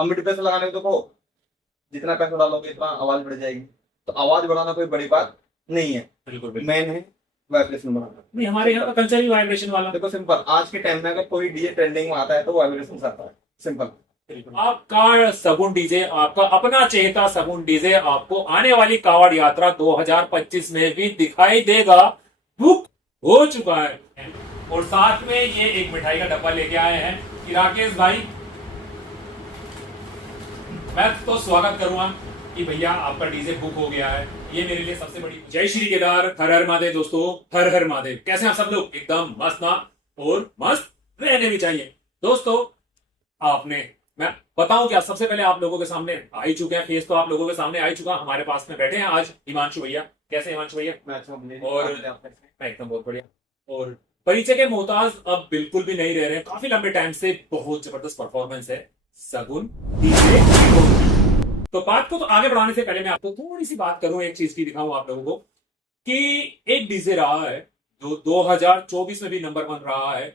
हम मिड पैसा लगाने को देखो, जितना पैसा डालोगे इतना आवाज बढ़ जाएगी। तो आवाज बढ़ाना कोई बड़ी बात नहीं है। बिल्कुल बिल्कुल। मेन है वाइब्रेशन बढ़ाना। नहीं, हमारे यहाँ का कल्चर ही वाइब्रेशन वाला। देखो सिंपल, आज के टाइम में अगर कोई डीजे ट्रेंडिंग में आता है तो वाइब्रेशन आता है, सिंपल। आपका सगुन डीजे, आपका अपना चहेता सगुन डीजे आपको आने वाली कावड़ यात्रा 2025 में भी दिखाई देगा। बुक हो चुका है। और साथ में ये एक मिठाई का डब्बा लेके आए हैं कि राकेश भाई, मैं तो स्वागत करूंगा कि भैया आपका डीजे बुक हो गया है। ये मेरे लिए सबसे बड़ी। जय श्री केदार, हर हर महादेव दोस्तों, हर हर महादेव। कैसे हैं सब लोग? एकदम मस्त ना, और मस्त रहने भी चाहिए दोस्तों। आपने, मैं बताऊं क्या, सबसे पहले आप लोगों के सामने आ ही चुके हैं, फेस तो आप लोगों के सामने आ ही चुका। हमारे पास में बैठे हैं आज हिमांशु भैया। कैसे हिमांशु भैया? और मैं एकदम बहुत बढ़िया। और परिचय के मोहताज अब बिल्कुल भी नहीं रह रहे हैं, काफी लंबे टाइम से बहुत जबरदस्त परफॉर्मेंस है सगुन डीजे। तो बात को तो आगे बढ़ाने से पहले मैं आपको थोड़ी सी बात करूं, एक चीज की दिखाऊं आप लोगों को कि एक डीजे रहा है जो 2024 में भी नंबर 1 रहा है,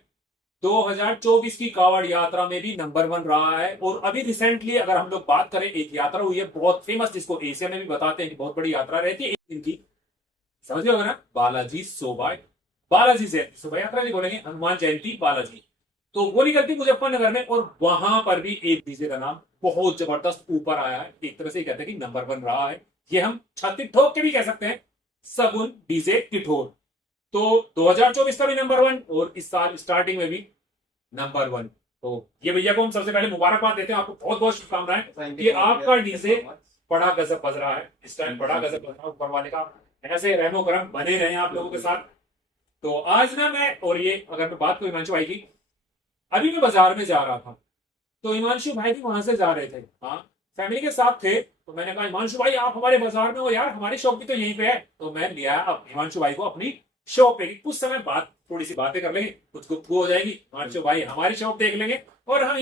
2024 की कावड़ यात्रा में भी नंबर 1 रहा है। और अभी रिसेंटली अगर हम लोग बात करें, एक यात्रा हुई है बहुत फेमस, जिसको एशिया में भी बताते हैं कि बहुत बड़ी यात्रा रहती है एक दिन की, समझ गए ना? बालाजी शोभा यात्रा नहीं बोलेंगे, हनुमान जयंती बालाजी। तो वो निकलती मुजफ्फरनगर में, और वहां पर भी एक डीजे का नाम बहुत जबरदस्त ऊपर आया है। एक तरह से कहते हैं कि नंबर 1 रहा है। ये हम छाती ठोक के भी कह सकते हैं, सगुन डीजे किठोर। तो 2024 का भी नंबर 1 और इस साल स्टार्टिंग में भी नंबर 1। तो ये भैया को हम सबसे पहले मुबारकबाद देते हैं, आपको बहुत बहुत शुभकामनाएं कि आपका डीजे बड़ा गजब बज रहा है इस टाइम, बड़ा गजब बज रहा है। ऊपर वाले का ऐसे रहमो करम बने रहे आप लोगों के साथ। तो आज ना मैं, और ये अगर मैं बात करूं हिमांशु भाई की, अभी मैं बाजार में जा रहा था तो हिमांशु भाई भी वहां से जा रहे थे, हाँ फैमिली के साथ थे। तो मैंने कहा हिमांशु भाई आप हमारे बाजार में हो यार, हमारी शॉप भी तो यहीं पे है। तो मैं लिया अब हिमांशु भाई को अपनी शॉप पे, कुछ समय बाद थोड़ी सी बातें कर लेंगे, कुछ गुफ्तगू हो जाएगी, हिमांशु भाई हमारी शॉप देख लेंगे और हम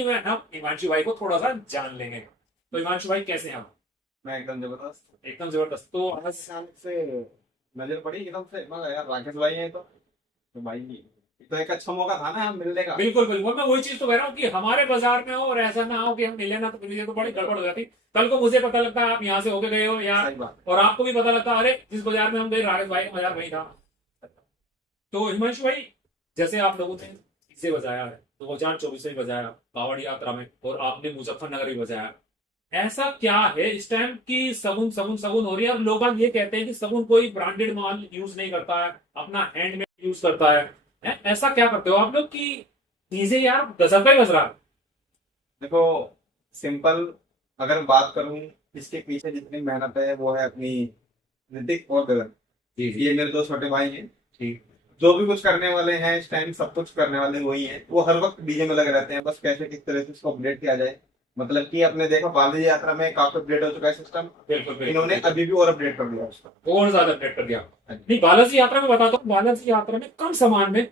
हिमांशु भाई को थोड़ा सा जान लेंगे। तो हिमांशु भाई कैसे हैं आप? मैं एकदम जबरदस्त, एकदम जबरदस्त। तो आज अचानक से नजर पड़ी एकदम से, मैं यार राकेश भाई है तो भाई तो एक अच्छा मौका था ना हम मिलने का। बिल्कुल बिल्कुल, मैं वही चीज तो कह रहा हूँ कि हमारे बाजार में हो और ऐसा ना हो कि हम मिले ना, तो मुझे तो बड़ी गड़बड़ हो जाती। कल को मुझे पता लगता है आप यहाँ से होके गए हो या, और आपको भी पता लगता अरे जिस बाजार में हम गए राकेश भाई का बाजार वही था। तो हिमांशु भाई, जैसे आप लोगों ने इसे बजाया है 2024 में बजाया कावड़ यात्रा में, और आपने मुजफ्फरनगर भी बजाया, ऐसा क्या है इस टाइम की सगुन सगुन सगुन हो रही है? और लोग ये कहते हैं कि सगुन कोई ब्रांडेड माल यूज नहीं करता है, अपना हैंडमेड यूज करता है। ऐसा क्या करते हो आप लोग की डीजे यार गजब का ही बज रहा है? देखो सिंपल, अगर बात करूं इसके पीछे जितनी मेहनत है वो है अपनी ऋतिक और गगन। ये मेरे दो छोटे भाई हैं। ठीक। जो भी कुछ करने वाले हैं इस टाइम, सब कुछ करने वाले वही हैं। वो हर वक्त डीजे में लगे रहते हैं, बस कैसे किस तरह से इसको अपडेट किया जाए। मतलब कि आपने देखा बालाजी यात्रा में काफी अपडेट हो चुका है सिस्टम, बिल्कुल इन्होंने अभी भी और अपडेट कर दिया उसका, और ज्यादा अपडेट कर दिया। नहीं, बालाजी यात्रा में बताता हूँ, बालाजी यात्रा में कम सामान में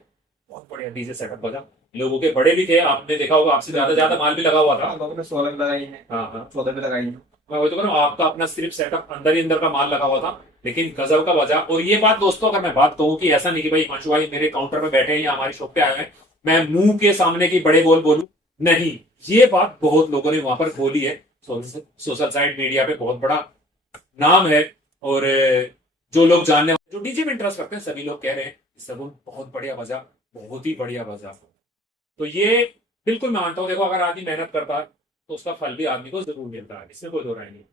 बहुत बढ़िया डीजे सेटअप बजा। लोगों के बड़े भी थे, आपने देखा होगा, आपसे ज्यादा माल भी लगा हुआ था। लोगों ने 16 भी लगाई है, हाँ 14 भी लगाई है। मैं वही तो कह रहा हूँ, आपका अपना सिर्फ सेटअप अंदर ही अंदर का माल लगा हुआ था, लेकिन गजब का बजा। और ये बात दोस्तों, अगर मैं बात कहूँ कि ऐसा नहीं कि भाई हिमांशु भाई मेरे काउंटर पे बैठे हैं या हमारी शॉप पे आए हैं, मैं मुंह के सामने की बड़े बोल बोलूं, नहीं, ये बात बहुत लोगों ने वहां पर खोली है। सोशल साइट मीडिया पे बहुत बड़ा नाम है, और जो लोग जानने, जो डीजे में इंटरेस्ट रखते हैं, सभी लोग कह रहे हैं सगुन बहुत बढ़िया बजा, बहुत ही बढ़िया बजा। तो ये बिल्कुल मैं मानता हूँ, देखो अगर आदमी मेहनत करता है तो उसका फल भी आदमी को जरूर मिलता है, इसमें कोई दो राय नहीं।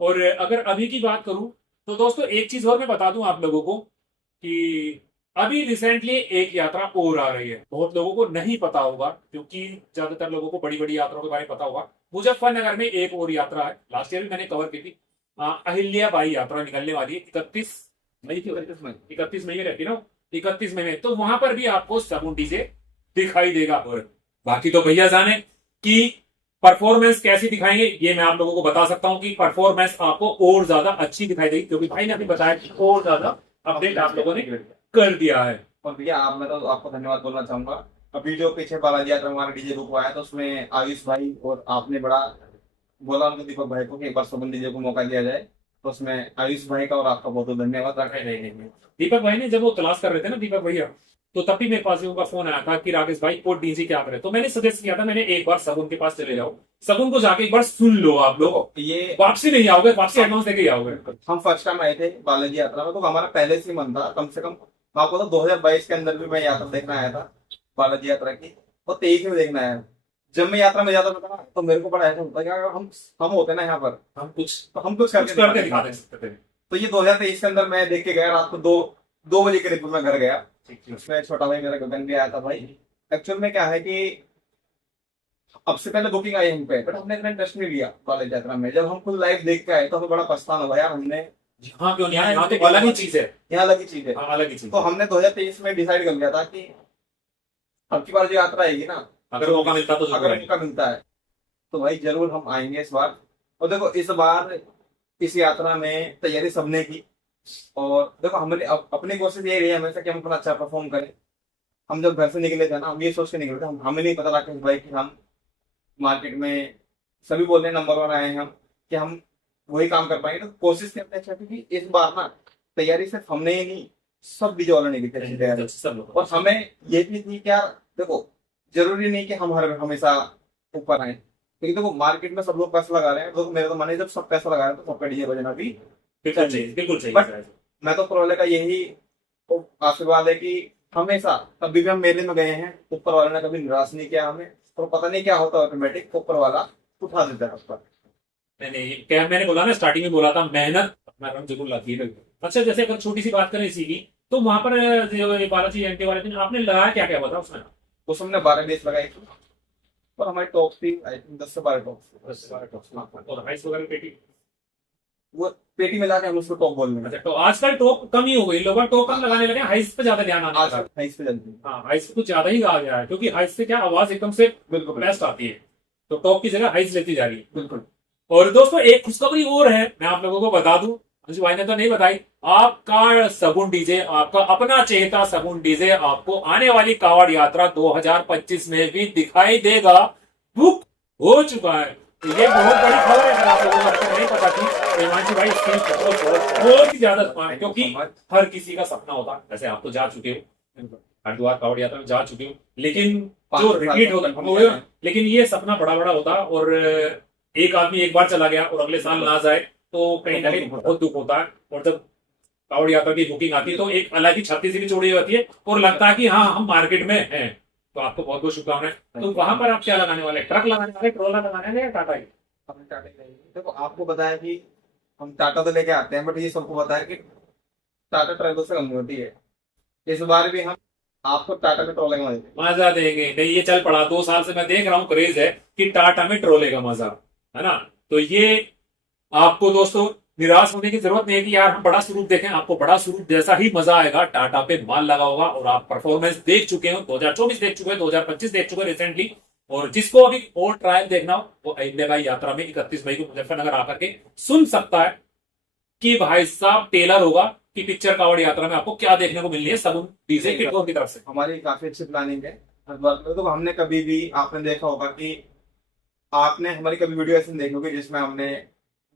और अगर अभी की बात करूं तो दोस्तों एक चीज और मैं बता दूं आप लोगों को कि अभी रिसेंटली एक यात्रा और आ रही है, बहुत लोगों को नहीं पता होगा, क्योंकि ज्यादातर लोगों को बड़ी बड़ी यात्राओं के बारे में पता होगा। मुजफ्फरनगर में एक और यात्रा है, लास्ट ईयर भी मैंने कवर की थी। अहिल्या बाई यात्रा निकलने वाली है 31 मई की, 31 मई रहती ना, 31 मई में। तो वहां पर भी आपको सगुन डीजे दिखाई देगा। और बाकी तो भैया जाने कि परफॉर्मेंस कैसी दिखाएंगे, ये मैं आप लोगों को बता सकता हूं कि परफॉर्मेंस आपको और ज्यादा अच्छी दिखाई देगी, क्योंकि भाई ने अभी बताया कि और ज्यादा अपडेट आप लोगों ने कर दिया है। और भैया मैं तो आपको धन्यवाद बोलना चाहूंगा। अभी जो पीछे बालाजी यात्रा हमारा डीजे बुक हुआ है, तो उसमें आयुष भाई और आपने बड़ा बोला उनको, दीपक भाई को कि एक बार सगुन डीजे को मौका दिया जाए, तो उसमें आयुष भाई का और आपका बहुत बहुत धन्यवाद रखा। नहीं, दीपक भाई ने जब वो क्लास कर रहे थे ना, दीपक भैया, तो तब भी मेरे पास उनका फोन आया था कि राकेश भाई वो डीजे क्या करे, तो मैंने सजेस्ट किया था, मैंने एक बार सगुन के पास चले जाओ, सगुन को जाके एक बार सुन लो आप लोग, तो ये वापसी नहीं आओगे, वापसी एडवांस देके ही आओगे। हम फर्स्ट टाइम आए थे बालाजी यात्रा में, तो हमारा पहले से ही मन था, कम से कम मैं आपको तो 2022 के अंदर भी मैं यात्रा देखना आया था बालाजी यात्रा की, और 23 में देखना आया। जब मैं यात्रा में जाता था ना, तो मेरे को बड़ा ऐसा होता है कि अगर हम होते ना यहाँ पर, हम कुछ करके दिखा दे सकते थे। तो ये 2023 के अंदर मैं देख के गया, रात को 2 बजे करीब मैं घर गया। उसमें छोटा भाई मेरा गगन भी आया था भाई। एक्चुअल में क्या है कि अब से पहले बुकिंग आई हम पे, बट हमने इतना इंटरेस्ट नहीं लिया बालाजी यात्रा में। जब हम खुद लाइव देख के आए तो हमें बड़ा पछताना हुआ यार, हमने हाँ क्यों नहीं, यहाँ तो अलग ही चीज है, यहाँ अलग ही चीज है। हाँ, अलग ही चीज। तो हमने 2023 में डिसाइड कर लिया था कि अब की बार जो यात्रा आएगी ना, अगर मौका मिलता तो अगर मौका मिलता है तो भाई जरूर हम आएंगे इस बार। और देखो इस बार इस यात्रा में तैयारी सबने की, और देखो हमने अपनी कोशिश ये रही है हमेशा कि हम अपना अच्छा परफॉर्म करें। हम जब घर से निकले थे ना, हम ये सोच के निकले थे, हमें नहीं पता राकेश भाई कि हम मार्केट में सभी बोल रहे हैं नंबर 1 आए हैं हम, कि हम वही काम कर पाएंगे। तो कोशिश करते हैं अच्छा कि इस बार ना तैयारी सिर्फ हमने ही नहीं, सब डीजे वालों ने की थी तैयारी। और हमें ये भी थी क्या, देखो जरूरी नहीं कि हम हर हमेशा ऊपर आए, क्योंकि देखो मार्केट में सब लोग पैसा लगा रहे हैं, तो मेरा तो मन है जब सब पैसा लगा रहे हैं तो सबका डीजे बजना भी बिल्कुल चाहिए, बिल्कुल चाहिए। बट मैं तो ऊपर वाले का यही आशीर्वाद है कि हमेशा कभी भी हम मेले में गए हैं, ऊपर वाले ने कभी निराश नहीं किया हमें, तो पता नहीं क्या होता है ऑटोमेटिक ऊपर वाला उठा देता है उस पर। नहीं, क्या मैंने बोला ना, स्टार्टिंग में बोला था, मेहनत अपना रंग जरूर लाती है। अच्छा, जैसे अगर छोटी सी बात करें इसी की, तो वहां पर जो ये बालाजी एंटी वाले दिन आपने लगाया क्या क्या बता उसमें? उस हमने 12 बेस लगाई थी, और हमारी टॉप थी आई थिंक 10 से 12 टॉप। और हाइस वगैरह पेटी, वो पेटी मिला के हम उसको टॉप बोल रहे अच्छा, हैं। तो आजकल टॉप कम ही हो गई, लोग टॉप कम लगाने लगे, हाइस पे ज्यादा ध्यान आने आज लगा। हाइस पे चलती है। हाँ, हाइस पे कुछ ज्यादा ही आ गया है, क्योंकि हाइस से क्या आवाज एकदम से बिल्कुल बेस्ट आती है, तो टॉप की जगह हाइस लेती जा रही है। बिल्कुल। और दोस्तों एक खुशखबरी और है, मैं आप लोगों को बता दूं, अंशु भाई ने तो नहीं बताई, आपका सगुन डीजे, आपका अपना चहेता सगुन डीजे आपको आने वाली कावड़ यात्रा 2025 में भी दिखाई देगा, बुक हो चुका है। तो ये बहुत बड़ी खबर है, अगर आप लोगों को नहीं पता थी तो हिमांशु भाई इसकी बहुत ही ज्यादा स्मार्ट, क्योंकि हर किसी का सपना होता है, जैसे आप तो जा चुके हो हरिद्वार कावड़ यात्रा में जा चुके हो, लेकिन जो रिपीट होगा, लेकिन ये सपना बड़ा बड़ा होता है, और एक आदमी एक बार चला गया और अगले साल ना जाए तो कहीं ना कहीं बहुत दुख होता है। और जब कावड़ यात्रा की बुकिंग आती है तो एक अलग ही छत्ती सी भी छोड़ी होती है, और लगता है कि हाँ हम मार्केट में हैं। तो आपको बहुत बहुत शुभकामनाएं। तो वहां पर आप क्या लगाने वाले, ट्रक लगाने वाले, ट्रोला लगाने वाले या टाटा ही? हमने टाटा ही लगाई। देखो आपको बताया कि हम टाटा तो लेके आते हैं, बट ये सबको पता है कि टाटा ट्रैवल से कम होती है। इस बार भी हम आपको टाटा में ट्रोले में मजा देंगे। नहीं, ये चल पड़ा, 2 साल से मैं देख रहा हूँ क्रेज है कि टाटा में ट्रोले का मजा है ना। तो ये आपको दोस्तों निराश होने की जरूरत नहीं है कि यार हम बड़ा स्वरूप देखें, आपको बड़ा स्वरूप जैसा ही मजा आएगा, टाटा पे माल लगा होगा। और आप परफॉर्मेंस देख चुके हो, 2024 देख चुके हैं, 2025 देख चुके हैं रिसेंटली, और जिसको अभी और ट्रायल देखना हो वो अयोध्या का यात्रा में 31 मई को मुजफ्फरनगर आकर के सुन सकता है कि भाई साहब टेलर होगा कि पिक्चर कावड़ यात्रा में आपको क्या देखने को मिलनी है सगुन डीजे किटकोर की तरफ से। हमारी काफी अच्छी प्लानिंग है हरिद्वार में। तो हमने कभी भी आपने देखा होगा कि आपने हमारी कभी वीडियो ऐसे देखी होगी जिसमें हमने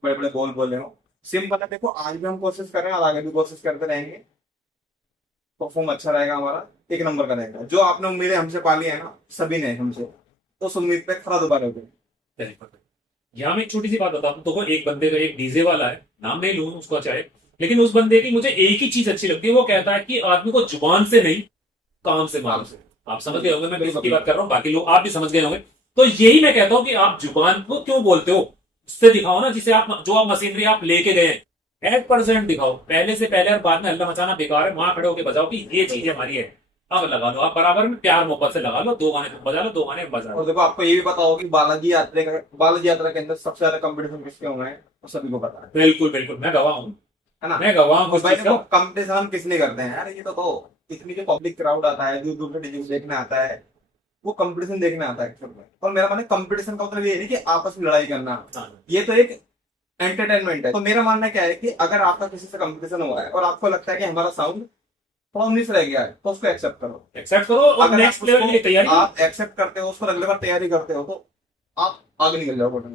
बड़े बड़े बोल बोले हो। सिंपल है, देखो आज भी हम कोशिश कर रहे हैं और आगे भी कोशिश करते रहेंगे, परफॉर्म अच्छा रहेगा हमारा, एक नंबर का रहेगा। जो आपने उम्मीदें हमसे पाली है ना सभी ने हमसे, तो उस उम्मीद पे खरा दोबारा हो गए। यहाँ मैं एक छोटी सी बात बताऊं तो, एक बंदे का एक डीजे वाला है, नाम नहीं लूं उसका चाहे, लेकिन उस बंदे की मुझे एक ही चीज अच्छी लगती है, वो कहता है कि आदमी को जुबान से नहीं काम से मालूम से। आप समझ गए होंगे मैं किसकी बात कर रहा हूँ, बाकी लोग आप भी समझ गए होंगे। तो यही मैं कहता हूं कि आप जुबान को क्यों बोलते हो, उससे दिखाओ ना, जिसे आप जो आप मशीनरी आप लेके गए 1% दिखाओ, पहले से पहले और बाद में हल्ला मचाना बेकार है। वहां खड़े होकर बजाओ कि ये चीज हमारी है, अब लगा लो आप बराबर में, प्यार मोहब्बत से लगा लो, 2 गाने तुम बजा लो, 2 गाने बजा लो। और देखो आपको ये भी पता होगा कि बालाजी यात्रा के अंदर सबसे ज्यादा कंपटीशन किसके होंगे और सभी को पता है। बिल्कुल बिल्कुल, मैं गवाह हूँ, है ना। मैं गवाह हूँ। कंपटीशन हम किस लिए करते हैं यार, ये तो इतनी जो पब्लिक क्राउड आता है, दूर दूर से डीजे देखने आता है, वो कंपटीशन देखने आता है एक्चुअल में। और मेरा मानना कंपटीशन का मतलब ये नहीं कि आपस में लड़ाई करना, ये तो एक एंटरटेनमेंट है। तो मेरा मानना क्या है कि अगर आपका किसी से कंपटीशन हो रहा है और आपको लगता है कि हमारा साउंड थोड़ा 19 रह गया है, तो उसको एक्सेप्ट करो और नेक्स्ट लेवल की तैयारी आप एक्सेप्ट करते हो, उसको अगले बार तैयारी करते हो, तो आप आगे निकल जाओगे।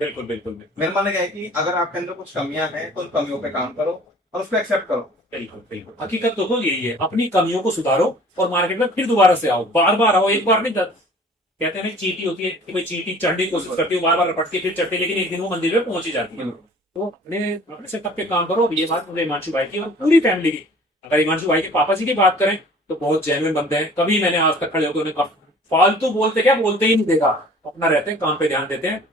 बिल्कुल बिल्कुल। मेरा मानना क्या है कि अगर आपके अंदर कुछ कमियां हैं तो उन कमियों पे काम करो, और उसको एक्सेप्ट करो। बिल्कुल बिल्कुल, हकीकत तो यही है, अपनी कमियों को सुधारो और मार्केट में फिर दोबारा से आओ, बार बार आओ, एक बार नहीं। कहते हैं ना चींटी होती है कि भाई चींटी चढ़ने की कोशिश करती है, बार बार रपटती है फिर चढ़ती है, लेकिन एक दिन वो मंदिर में पहुंच ही जाती है। तो अपने अपने सेटअप पे काम करो। ये बात मुझे हिमांशु भाई की और पूरी फैमिली की। अगर हिमांशु भाई के पापा जी की बात करें तो बहुत जेन्युइन बंदे हैं, कभी मैंने आज तक खड़े होकर उन्हें फालतू बोलते क्या बोलते ही नहीं देखा, अपना रहते हैं, काम पे ध्यान देते हैं।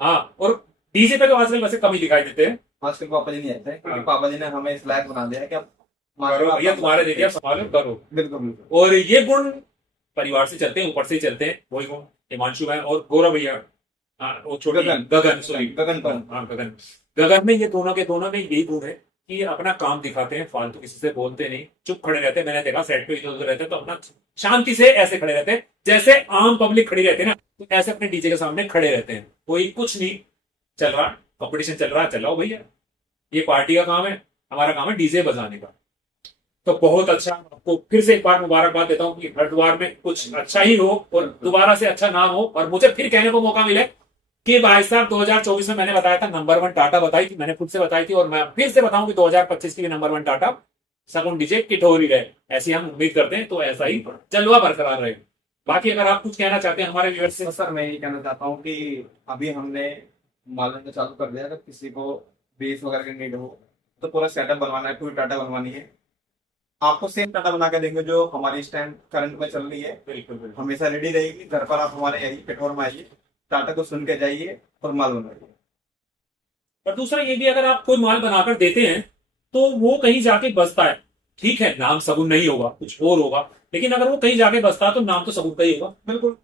हाँ, और डीजे पे तो आजकल वैसे कम ही दिखाई देते हैं। आजकल पापा जी नहीं आते हैं, क्योंकि हाँ। पापा जी ने हमें इस लायक बना दिया है कि अब करो भैया, तुम्हारे दे दिया, संभालो करो। बिल्कुल बिल्कुल। और ये गुण परिवार से चलते हैं, ऊपर से ही चलते हैं, वही गुण हिमांशु है और गौरव भैया। हाँ, वो छोटे गगन। गगन, सॉरी गगन तो हाँ गगन। गगन में ये दोनों के दोनों में यही गुण है कि ये अपना काम दिखाते हैं, फालतू किसी से बोलते नहीं, चुप खड़े रहते हैं। मैंने देखा सेट पे इधर उधर रहते हैं तो अपना शांति से ऐसे खड़े रहते हैं, जैसे आम पब्लिक खड़ी रहती है ना, तो ऐसे अपने डीजे के सामने खड़े रहते हैं। कोई कुछ नहीं चल रहा, कंपटीशन चल रहा है, चलाओ भैया, ये पार्टी का काम है, हमारा काम है डीजे बजाने का। तो बहुत अच्छा, आपको फिर से एक बार मुबारकबाद देता हूँ कि हरिद्वार में कुछ अच्छा ही हो और दोबारा से अच्छा नाम हो, और मुझे फिर कहने को मौका मिले कि भाई साहब 2024 में मैंने बताया था नंबर 1 टाटा बताई थी, मैंने खुद से बताई थी, और मैं फिर से बताऊं कि 2025 की भी नंबर 1 टाटा सगुन डीजे किठोर ही रहे। ऐसी हम उम्मीद करते हैं, तो ऐसा ही जलवा बरकरार रहे। बाकी अगर आप कुछ कहना चाहते हैं हमारे व्यूअर्स से। तो सर मैं ये कहना चाहता हूँ कि अभी हमने मालूम चालू कर दिया, अगर किसी को बेस वगैरह की नीड हो तो पूरा सेटअप बनवाना है, पूरी टाटा बनवानी है, आपको सेम टाटा बना के देंगे जो हमारी इस टाइम करंट में चल रही है। बिल्कुल बिल्कुल। हमेशा रेडी रहेगी, घर पर आप हमारे यही पेट्रोल में आइए, टाटा को सुन के जाइए और माल बनवाइए। और दूसरा ये भी, अगर आप कोई माल बनाकर देते हैं तो वो कहीं जाके बसता है, ठीक है नाम सगुन नहीं होगा, कुछ और होगा, लेकिन अगर वो कहीं जाके बसता है तो नाम तो सगुन का ही होगा। बिल्कुल,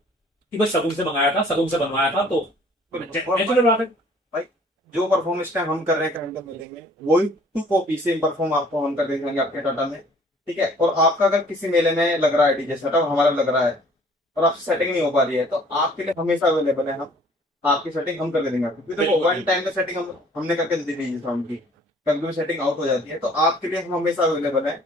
कि बस सगुन से मंगाया था, सगुन से बनवाया था, तो नेचुरल बात है। भाई जो परफॉर्मेंस टाइम हम कर रहे हैं करंट मेले में, वही 2 कॉपी सेम परफॉर्म आपको हम कर देंगे आपके टाटा में, ठीक है। और आपका अगर किसी मेले में लग रहा है डीजे सेटअप, हमारा लग रहा है और आपसे सेटिंग नहीं हो पा रही है, तो आपके लिए हमेशा अवेलेबल है, हम आपकी सेटिंग हम करके देंगे आपको। क्योंकि देखो वन टाइम में सेटिंग हमने करके दे दी साउंड की, कभी भी सेटिंग आउट हो जाती है, तो आपके लिए हम हमेशा अवेलेबल है,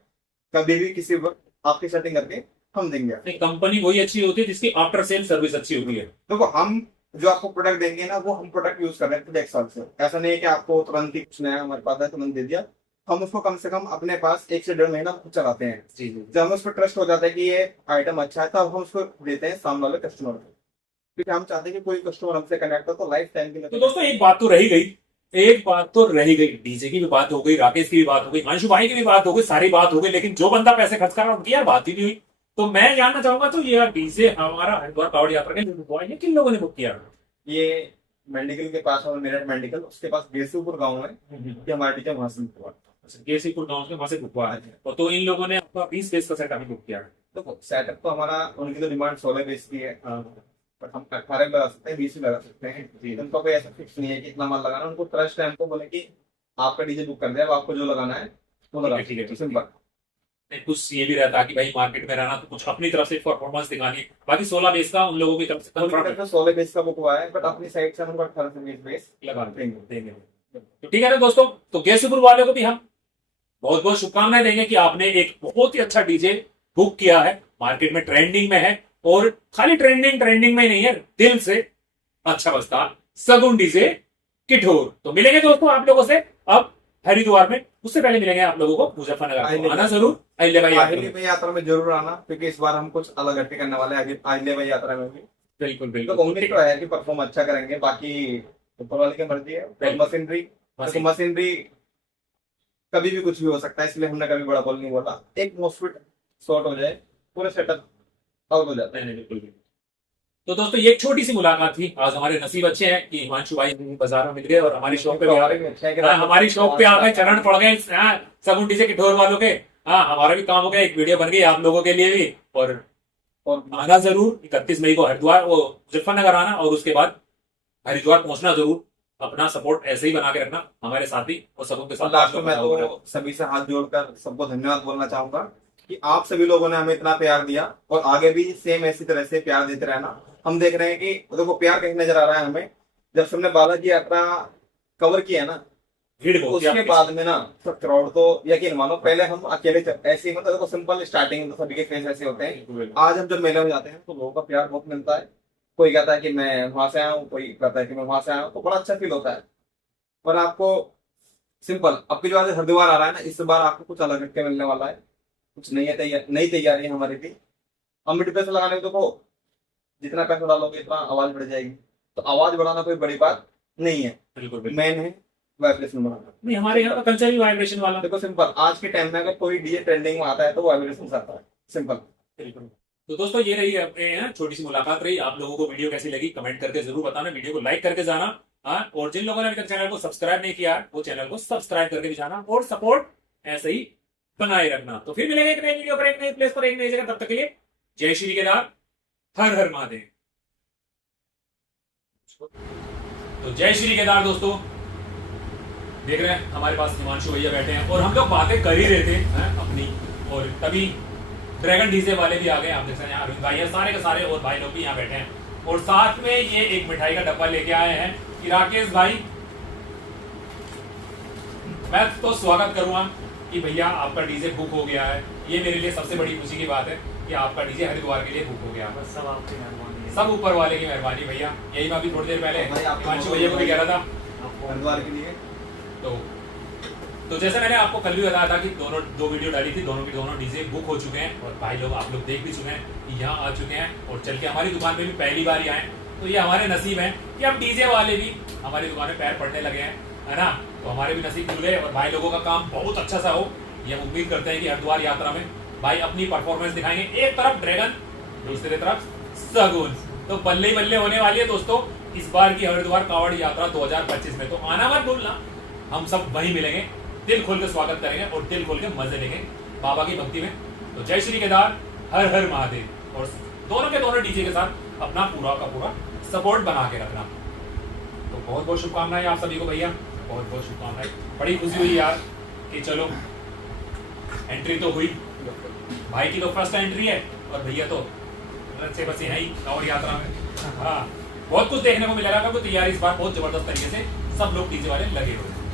कभी भी किसी वक्त आपकी सेटिंग करके हम देंगे। कंपनी वही अच्छी होती है जिसकी आफ्टर सेल सर्विस अच्छी होती है। देखो हम जो आपको प्रोडक्ट देंगे ना, वो हम प्रोडक्ट यूज कर रहे हैं 1 साल से। ऐसा नहीं है कि आपको तुरंत ही कुछ नया हमारे पास है तुरंत दे दिया, हम उसको कम से कम अपने पास 1 से 1.5 महीना खुद चलाते हैं। जी जी। जब हमें उस पर ट्रस्ट हो जाता है कि ये आइटम अच्छा है, तब हम उसको देते हैं सामने वाले कस्टमर को, क्योंकि हम चाहते हैं कि कोई कस्टमर हमसे कनेक्ट हो तो लाइफ टाइम के लिए। तो दोस्तों एक बात तो रह ही गई, एक बात तो रह ही गई, डीजे की भी बात हो गई, राकेश की भी बात हो गई, हिमांशु भाई की भी बात हो गई, सारी बात हो गई, लेकिन जो बंदा पैसे खर्च कर रहा है उनकी यार बात ही नहीं हुई। तो मैं जानना चाहूंगा, तो ये डीजे हमारा हरिद्वार कावड़ यात्रा के लिए बुक हुआ है, ये किन लोगों ने बुक किया? ये मेडिकल के पास और मेरठ मेडिकल, उसके पास गेसूपुर गाँव है, ये हमारा टीचर वहां से हुआ। केसीपुर गांव के वहां से बुक हुआ है, और तो इन लोगों ने आपका 20 बेस का सेट अभी बुक किया है। तो सेटअप तो हमारा, उनकी तो डिमांड 16 बेस की है, बट हम 18 लगा सकते हैं, 20 लगा सकते हैं जी। उनका कोई ऐसा फिक्स नहीं है कि इतना माल लगाना, उनको ट्रस्ट है, हमको बोले कि आपका डीजे बुक कर दे, अब आपको जो लगाना है वो लगा। ठीक है, ठीक है। सिंपल। कुछ ये भी रहता है कि भाई मार्केट में रहना तो कुछ अपनी तरफ से परफॉर्मेंस दिखानी है, बाकी 16 बेस का उन लोगों की तरफ से confirm है। 16 बेस का बुक हुआ है, बट अपनी साइड से हम 18 से 20 बेस लगा देंगे। तो ठीक है ना दोस्तों, तो केसीपुर वाले को भी हम बहुत बहुत शुभकामनाएं देंगे कि आपने एक बहुत ही अच्छा डीजे बुक किया है, मार्केट में ट्रेंडिंग में है, और खाली ट्रेंडिंग में ही नहीं है, दिल से अच्छा बजता सगुन डीजे किठोर। तो मिलेंगे दोस्तों आप लोगों से अब हरिद्वार में, उससे पहले मिलेंगे आप लोगों को मुजफ्फरनगर, आना जरूर अहिल्या यात्रा में जरूर आना, क्योंकि इस बार हम कुछ अलग हटके करने वाले हैं अहिल्या यात्रा में भी। बिल्कुल तो बिल्कुल। उम्मीद तो है कि परफॉर्म अच्छा करेंगे, बाकी ऊपर वाले की मर्जी है। मशीनरी कभी भी कुछ भी हो सकता है, इसलिए हमने कभी बड़ा बोल नहीं बोला, एक मोस्टफिट शॉर्ट हो जाए पूरे सेटअप आउट हो जाता है। नहीं बिल्कुल। तो दोस्तों ये एक छोटी सी मुलाकात थी, आज हमारे नसीब अच्छे हैं कि हिमांशु भाई बाजार में मिल गए और हमारी शॉप पे भी आ गए, हमारी शॉप पे आ गए, चरण पड़ गए सगुन डीजे किठोर वालों के। हाँ, हमारा भी काम हो गया, एक वीडियो बन गई आप लोगों के लिए भी, और आना जरूर 31 मई को हरिद्वार, वो मुजफ्फरनगर आना, और उसके बाद हरिद्वार पहुंचना जरूर। अपना सपोर्ट ऐसे ही बना के रखना हमारे साथ ही, और सबों के साथ। लास्ट में मैं तो सभी से हाथ जोड़कर सबको धन्यवाद बोलना चाहूंगा कि आप सभी लोगों ने हमें इतना प्यार दिया, और आगे भी सेम ऐसी तरह से प्यार देते रहना। हम देख रहे हैं कि देखो प्यार कहीं नजर आ रहा है हमें, जब से हमने बालाजी यात्रा कवर किया है ना, उसके बाद में ना सब क्राउड तो यकीन मानो, पहले हम अकेले ऐसे ही, मतलब देखो सिंपल स्टार्टिंग में तो सभी के फेस ऐसे होते हैं, आज हम जब मेले में जाते हैं तो लोगों का प्यार बहुत मिलता है। कोई कहता है कि मैं वहां से आया हूँ, कोई कहता है कि मैं वहां से आया हूँ, तो बड़ा अच्छा फील होता है। और आपको सिंपल। अब की जो बात हरिद्वार आ रहा है ना, इस बार आपको कुछ अलग करके मिलने वाला है। कुछ नई तैयारी है हमारी भी। हम भी पैसा लगाने को, देखो जितना पैसा डालोगे इतना आवाज बढ़ जाएगी। तो आवाज बढ़ाना कोई बड़ी बात नहीं है, बिल्कुल बिल्कुल। मेन है वाइब्रेशन बढ़ाना। नहीं, हमारे यहाँ का कल्चर भी वाइब्रेशन वाला। देखो सिंपल, आज के टाइम में अगर कोई डीजे ट्रेंडिंग में आता है तो वाइब्रेशन आता है, सिंपल। बिल्कुल। तो दोस्तों ये रही अपने छोटी सी मुलाकात रही। आप लोगों को वीडियो कैसी लगी कमेंट करके जरूर बताना, वीडियो को लाइक करके जाना। हाँ, और जिन लोगों ने अभी तक चैनल को सब्सक्राइब नहीं किया वो चैनल को सब्सक्राइब करके भी जाना और सपोर्ट ऐसे ही बनाए रखना। तो फिर मिलेंगे एक नई वीडियो पर, एक नई प्लेस पर, एक नई जगह। तब तक के लिए जय श्री केदार, हर हर महादेव। तो जय श्री केदार दोस्तों, देख रहे हैं हमारे पास हिमांशु भैया बैठे हैं और हम लोग बातें कर ही रहे थे अपनी, और तभी ड्रैगन डीजे वाले भी आ गए। आप देख सकते हैं अरविंद भाई है, सारे के सारे और भाई लोग भी यहाँ बैठे हैं। और साथ में ये एक मिठाई का डब्बा लेके आए हैं कि राकेश भाई, मैं तो स्वागत करूंगा कि भैया आपका डीजे बुक हो गया है। ये मेरे लिए सबसे बड़ी खुशी की बात है कि आपका डीजे हरिद्वार के लिए बुक हो गया। बस सब आपकी मेहरबानी है। सब ऊपर वाले की मेहरबानी भैया। यही मैं अभी थोड़ी देर पहले भाई, आप हिमांशु भैया को भी कह रहा था। हरिद्वार के लिए तो जैसे मैंने आपको कल भी बताया था कि दो वीडियो डाली थी, दोनों के दोनों डीजे बुक हो चुके हैं। और भाई लोग आप लोग देख भी चुके हैं कि यहाँ आ चुके हैं और चल के हमारी दुकान पे भी पहली बार ही आए। तो ये हमारे नसीब है कि अब डीजे वाले भी हमारी दुकान में पैर पड़ने लगे हैं, है ना। तो हमारे भी नसीब खुले और भाई लोगों का काम बहुत अच्छा सा हो। ये हम उम्मीद करते हैं कि हरिद्वार यात्रा में भाई अपनी परफॉर्मेंस दिखाएंगे। एक तरफ ड्रैगन, दूसरी तरफ सगुन, तो बल्ले ही बल्ले होने वाली है दोस्तों इस बार की हरिद्वार कांवड़ यात्रा 2025 में। तो आना मत भूलना, हम सब वहीं मिलेंगे, दिल खोल के स्वागत करेंगे और दिल खोल के मजे लेंगे बाबा की भक्ति में। तो जय श्री केदार, हर हर महादेव। और दोनों के दोनों डीजे के साथ अपना पूरा का पूरा सपोर्ट बना के रखना। तो बहुत बहुत शुभकामनाएं आप सभी को भैया, बहुत बहुत शुभकामनाएं। बड़ी खुशी हुई यार कि चलो एंट्री तो हुई, भाई की तो फर्स्ट एंट्री है और भैया तो से बस यहीं कांवड़ यात्रा में। हाँ, बहुत कुछ देखने को मिलेगा क्योंकि तैयारी इस बार बहुत जबरदस्त तरीके से सब लोग डीजे वाले लगे हुए हैं।